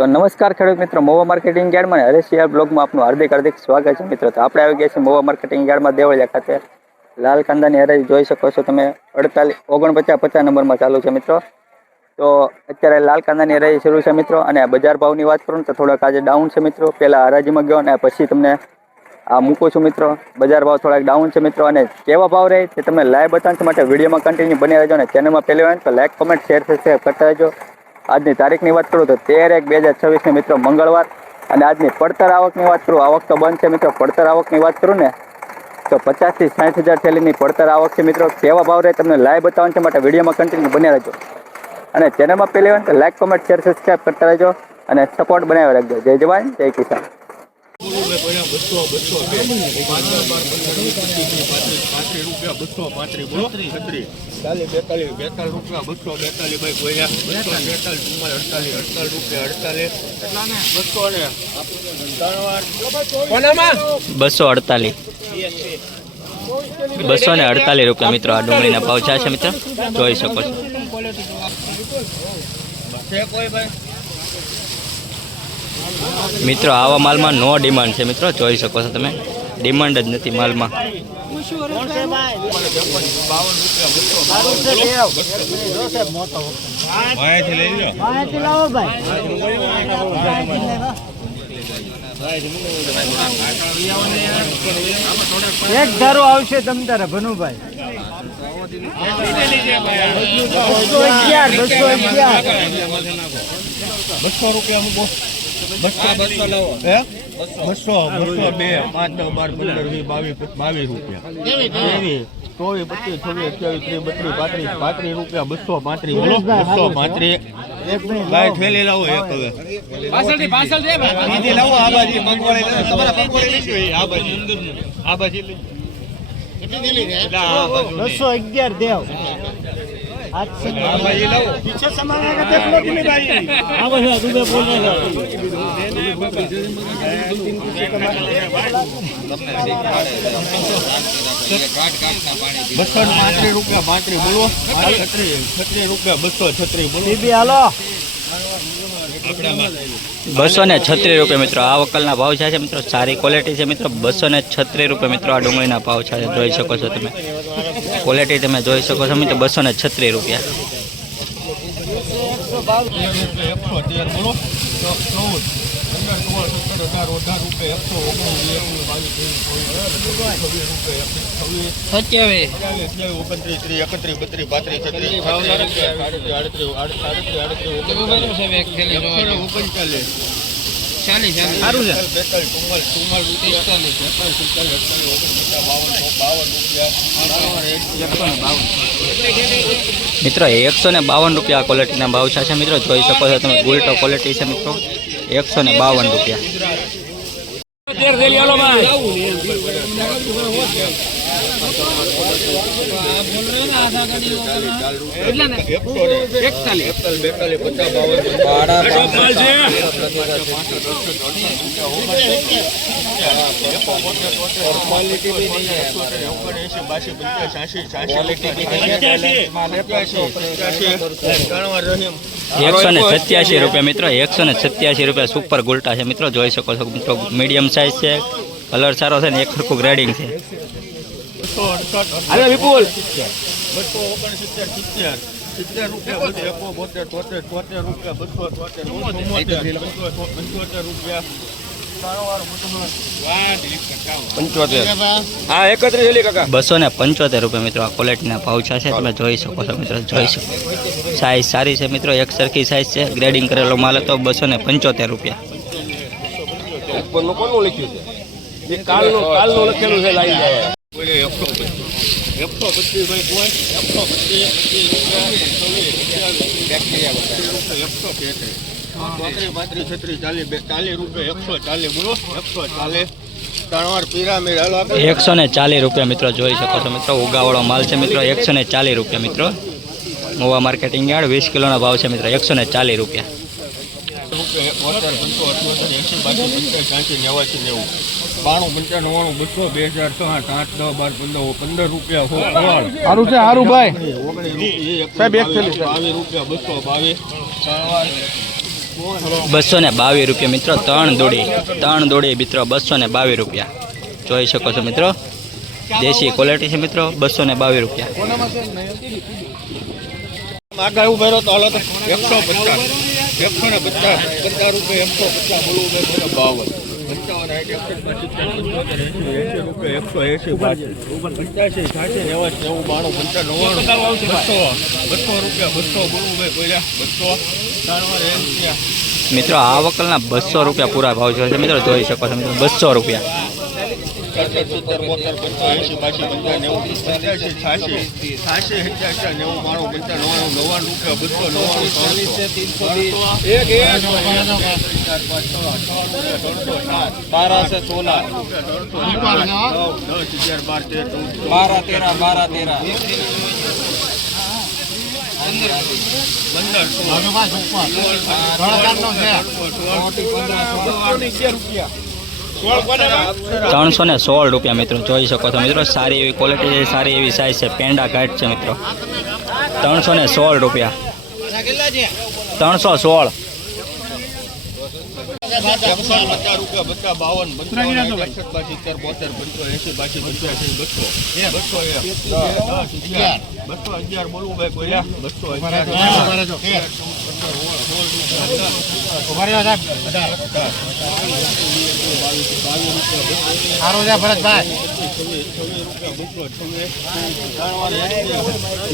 તો નમસ્કાર ખેડૂત મિત્રો, મોવા માર્કેટિંગ યાર્ડમાં હરેશિયાર બ્લોગમાં આપનું હાર્દિક સ્વાગત છે મિત્રો। તો આપણે આવી ગયા છીએ મોવા માર્કેટિંગ યાર્ડમાં દેવળિયા ખાતે। લાલ કાંદાની હરાજી જોઈ શકો છો તમે 49 નંબરમાં ચાલુ છે મિત્રો। તો અત્યારે લાલ કાંદાની હરાજી શરૂ છે મિત્રો। અને બજાર ભાવની વાત કરું તો થોડાક આજે ડાઉન છે મિત્રો। પહેલાં હરાજીમાં ગયો અને પછી તમને આ મૂકું છું મિત્રો। બજાર ભાવ થોડાક ડાઉન છે મિત્રો। અને કેવા ભાવ રહે તે તમને લાઈવ બતાવવા માટે વિડીયોમાં કન્ટિન્યુ બની રહેજો। અને ચેનલમાં પહેલી વાર તો લાઈક, કોમેન્ટ, શેર, સબસ્ક્રાઈબ કરતા રહેજો। આજની તારીખની વાત કરું તો 13/1/2026 મિત્રો મંગળવાર। અને આજની પડતર આવકની વાત કરું, આવક તો બંધ છે મિત્રો। પડતર આવકની વાત કરું ને તો 50 થી 60 હજાર થેલીની પડતર આવક છે મિત્રો। કેવા ભાવ રહે તમને લાઈવ બતાવવા માટે વિડીયોમાં કન્ટિન્યુ બન્યા રહેજો। અને ચેનલમાં પહેલી વાર તો લાઈક, કોમેન્ટ, શેર, સબસ્ક્રાઈબ કરતા રહેજો અને સપોર્ટ બનાવી રાખજો। જય જવાન, જય કિસાન। ₹248 મિત્રો આ ડુંગળીના ભાવ છે મિત્રો, જોઈ શકો છો મિત્રો। આવા માલમાં નો ડિમાન્ડ છે મિત્રો, જોઈ શકો છો તમે, ડિમાન્ડ જ નથી માલમાં। એક ધારો આવશે તમ તારે ભનુભાઈ। 200 રૂપિયા મૂકો। 200 લાવો હે 200 202 5 10 12 15 20 22 રૂપિયા 24 25 26 27 30 32 રૂપિયા 235 બોલો 235 ભાઈ થેલી લાવો એક હવે પાછળ દે ભાઈ લાવો આ બાજુ પંગોળી તમારા પંગોળી લેજો આ બાજુ અંદરનું આ બાજુ લે કેટલી થેલી છે 211 દેવ पीछे समाना का देख लो कि नहीं भाई हाँ बस दूबे बोल रहे हैं 235 રૂપિયા 35 બોલો 36 રૂપિયા 236 બોલો સીબી હાલો 236 રૂપિયા મિત્રો આ વકલના ભાવ છે મિત્રો। સારી ક્વોલિટી છે મિત્રો। 236 રૂપિયા મિત્રો આ ડુંગળીના ભાવ છે, જોઈ શકો છો તમે। ક્વોલિટી તમે જોઈ શકો છો મિત્રો, 236 રૂપિયા। મિત્રો 152 રૂપિયા ક્વોલિટીના ભાવ છે મિત્રો, જોઈ શકો છો તમે। ગુલટો ક્વોલિટી છે મિત્રો, 152 રૂપિયા। ₹187 મિત્રો, 187 રૂપિયા સુપર ગુલટા છે મિત્રો, જોઈ શકો છો મિત્રો। મીડિયમ સાઇઝ છે, કલર સારો છે ને એક સરખું ગ્રેડિંગ છે। વિપુલ 70 રૂપિયા 72 રૂપિયા 275 275 રૂપિયા મિત્રો આ ક્વોલિટીના ભાવ છે, તમે જોઈ શકો છો મિત્રો। જોઈ શકો સાઇઝ સારી છે મિત્રો, એક સરખી સાઇઝ છે, ગ્રેડિંગ કરેલો માલ હતો। 275 રૂપિયા। કોનું લખ્યું છે કાલનું લખેલું છે લાઈ જાય 125 ભાઈ કોઈ 135 રૂપિયા 140 બોલો 140 140 રૂપિયા મિત્રો, જોઈ શકો છો મિત્રો। ઉગાવાળો માલ છે મિત્રો, 140 રૂપિયા મિત્રો। મોવા માર્કેટિંગ યાર્ડ 20 કિલોના ભાવ છે મિત્રો, 140 રૂપિયા। ₹92 95 90 200 2006 8 10 12 15 રૂપિયા સારું છે સારું ભાઈ સાહેબ એક થેલી ₹22 222 222 રૂપિયા મિત્રો. ત્રણ દોડી મિત્રો 222 રૂપિયા જોઈ શકો છો મિત્રો. દેશી ક્વોલિટી છે મિત્રો. 222 રૂપિયા. આગળ એવું ભર્યો તો હાલો તો 150 રૂપિયા 150 બોલવું 200 મિત્રો આ વકલના 200 રૂપિયા પૂરા ભાવ છે મિત્રો. જોઈ શકો છો મિત્રો 200 રૂપિયા. 316 રૂપિયા મિત્રો. જોઈ શકો છો મિત્રો. સારી એવી ક્વોલિટી છે. સારી એવી સાઇઝ છે. પેંડા ઘાટ છે મિત્રો. 316 રૂપિયા. 316. 150 રૂપિયા 52 211 બોલવું ભાઈ બોલ્યા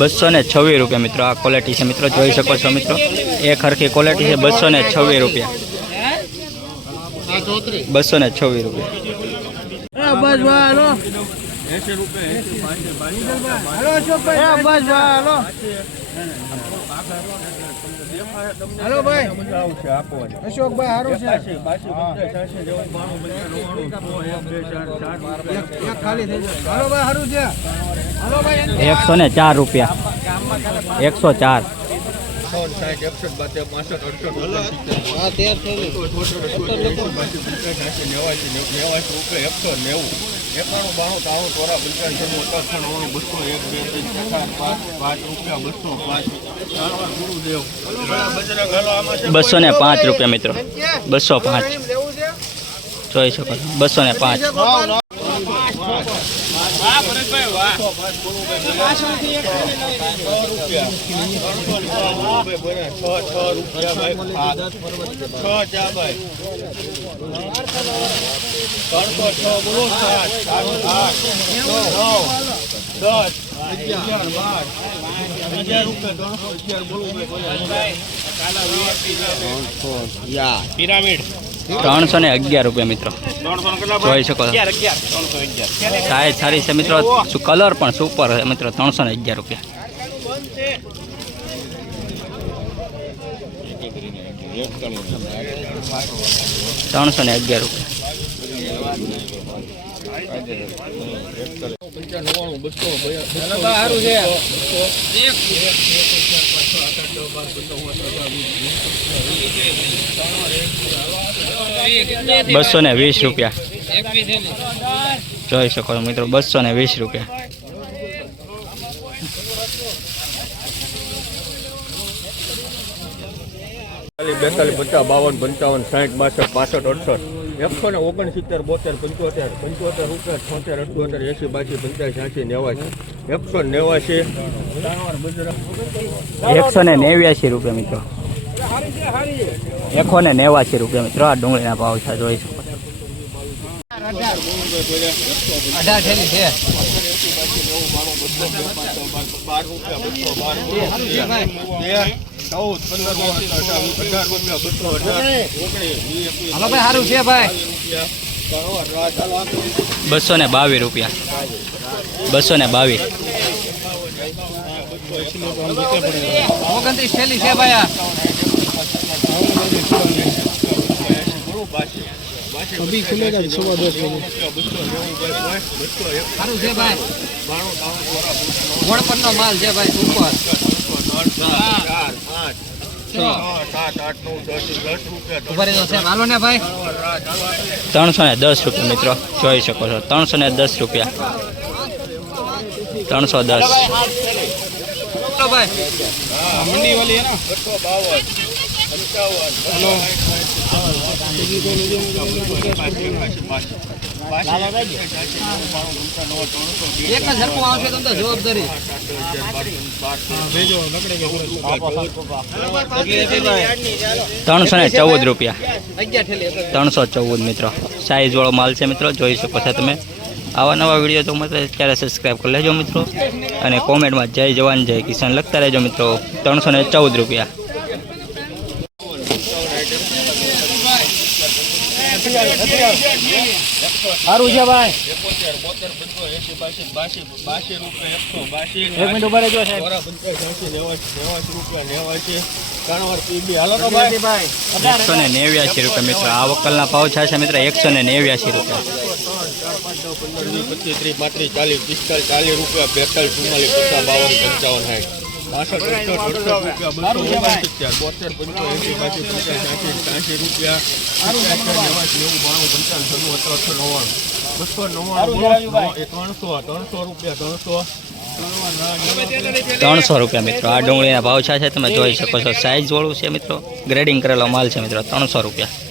226 રૂપિયા મિત્રો. આ ક્વોલિટી છે મિત્રો. જોઈ શકો છો મિત્રો. એક હરખી ક્વોલિટી છે. 226 રૂપિયા. 226 રૂપિયા. 80 હાલો ભાઈ અશોકભાઈ હારું છે ખાલી થઈ જાય. હાલો ભાઈ હારું છે. હાલો ભાઈ 104 રૂપિયા. 104. 205 રૂપિયા મિત્રો. 205 જોઈ શકો છો. 205. પિરામિડ 311 રૂપિયા મિત્રો. જોઈ શકો છો. સાઈઝ સારી છે મિત્રો. કલર પણ સુપર છે મિત્રો. 311 રૂપિયા. 311 રૂપિયા. 220 રૂપિયા. જોઈ શકો છો મિત્રો. 220 રૂપિયા. 42 50 52 55 60 62 65 68 169 72 75 રૂપિયા 76 78 80 82 85 189 રૂપિયા મિત્રો. 189 રૂપિયા મિત્રો. આ ડુંગળીના ભાવ છે. જોઈ શકો છો. 18 થેલી છે. 14 15 હાલો ભાઈ સારું છે ભાઈ. 222 રૂપિયા. 222. 29 થેલી છે ભાઈ. અભી ખુલેગા 10 સારું છે ભાઈ. ગોળ પરનો માલ છે ભાઈ. સુપર 310 રૂપિયા મિત્રો. જોઈ શકો છો. 310 રૂપિયા. 310. મંડી વાલી હે ના 252 એક જ સરખું આવશે તમ તો જવાબદારી ત્રણસો ને 14 રૂપિયા 11 ઠેલી 314 મિત્રો સાઈઝ વાળો માલ છે મિત્રો, જોઈ શકો છો તમે. આવા નવા વિડીયો તો મતલબ ત્યારે સબસ્ક્રાઈબ કરી લેજો મિત્રો, અને કોમેન્ટમાં જય જવાન જય કિસાન લખતા રહેજો મિત્રો. 314 રૂપિયા. સારું છે ભાઈ એક મિનિટ ઉભા રહેજો સાહેબ ભાઈ 189 રૂપિયા મિત્રો. આ વકલના ભાવ છે મિત્રો 189 રૂપિયા. 25, 30, 35, 40, 45, 40 રૂપિયા 42, 45, 55, 60, 62, 300 રૂપિયા મિત્રો. આ ડુંગળીના ભાવ છે તમે જોઈ શકો છો. સાઈઝ વાળું છે મિત્રો, ગ્રેડિંગ કરેલો માલ છે મિત્રો. 300 રૂપિયા.